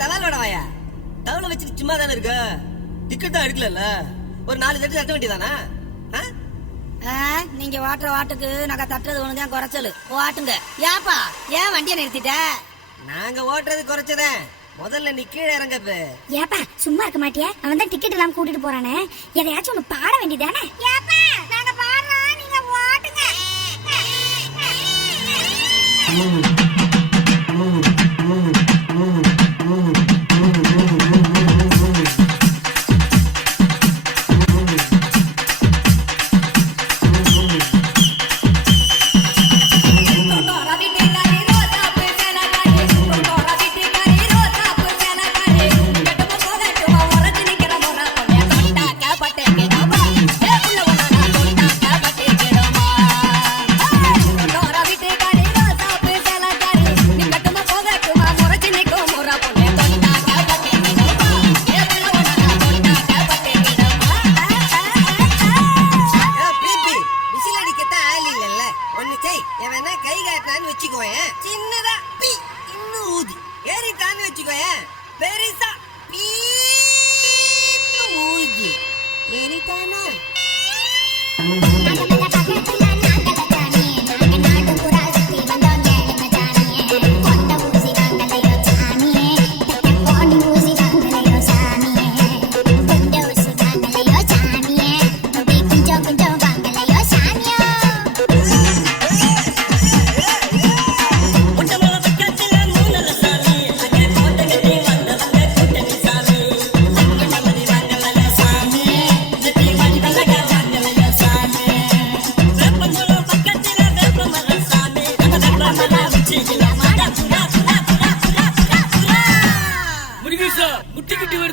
தலாலோட வாயா டவுல வச்சுட்டு சும்மா தானே இருக்க? டிக்கெட் தான் எடுக்கல ஒரு நாலு தட்டு தட்ட வேண்டியதானா? ஆ? ஆ, நீங்க வாட்டுற வாட்டுக்கு நாங்க தட்டுறது ஒண்ணுதான் குறைச்சலு. வாட்டுங்க ஏப்பா ஏன் வண்டியை நிறுத்திட்ட? நாங்க ஓட்டுறது குறைச்சதேன் முதல்ல நீ கீழே இறங்கப்பு. ஏப்பா சும்மா இருக்க மாட்டியா? அவன் தான் டிக்கெட் எல்லாம் கூட்டிட்டு போறானே. எதையாச்சும் ஒண்ணு பாட வேண்டியதானே? ஏப்பா நாங்க பாடுறோம் நீங்க ஓட்டுங்க. எவனா கை காட்டினான்னு வச்சுக்கோயேன். சின்னதா பி இன்னும் ஊதி. ஏறிட்டான்னு வச்சுக்கோயேன். பெருசா பீன்னு ஊதி. ஏறிட்டானா?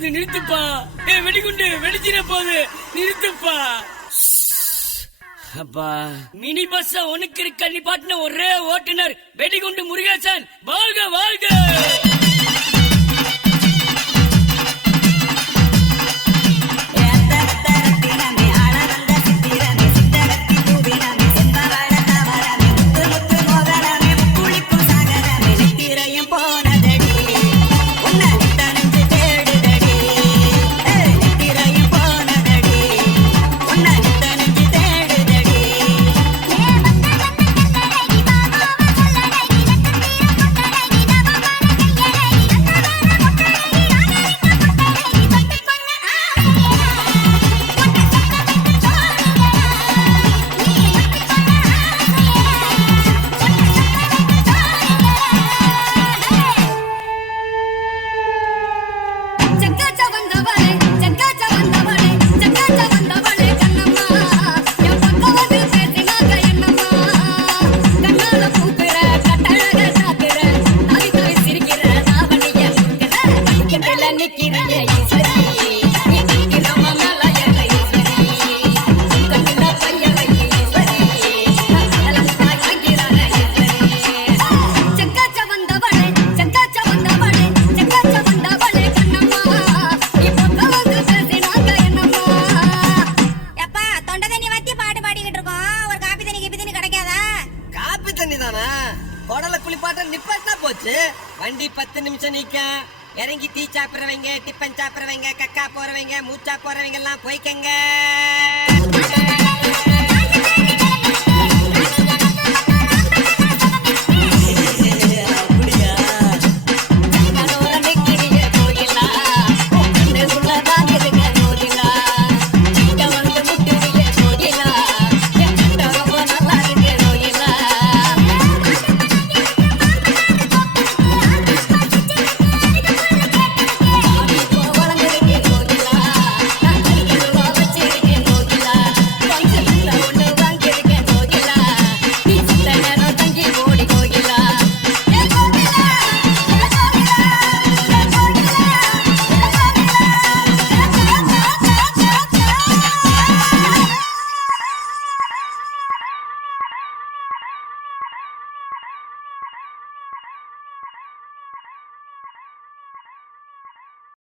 முட்டிக்கிட்டு நிறுத்துப்பா. ஏ வெடிகுண்டு வெடிச்சிட போகுது நிறுத்துப்பா. அப்பா. மினி பஸ் உனக்கு இருக்க? பாட்டின ஒரே ஓட்டுநர் வெடிகுண்டு முருகேசன். வாழ்க வாழ்க! கிடைக்காதா காப்பி தண்ணி தானா? குடல குளிப்பாட்ட நிப்பாட்டினா போச்சு. வண்டி பத்து நிமிஷம் நிக்க இறங்கி டீ சாப்பிடுறவங்க டிஃபன் சாப்பிடுறவங்க கக்கா போறவங்க மூச்சா போறவங்க எல்லாம் போய்க்கங்க.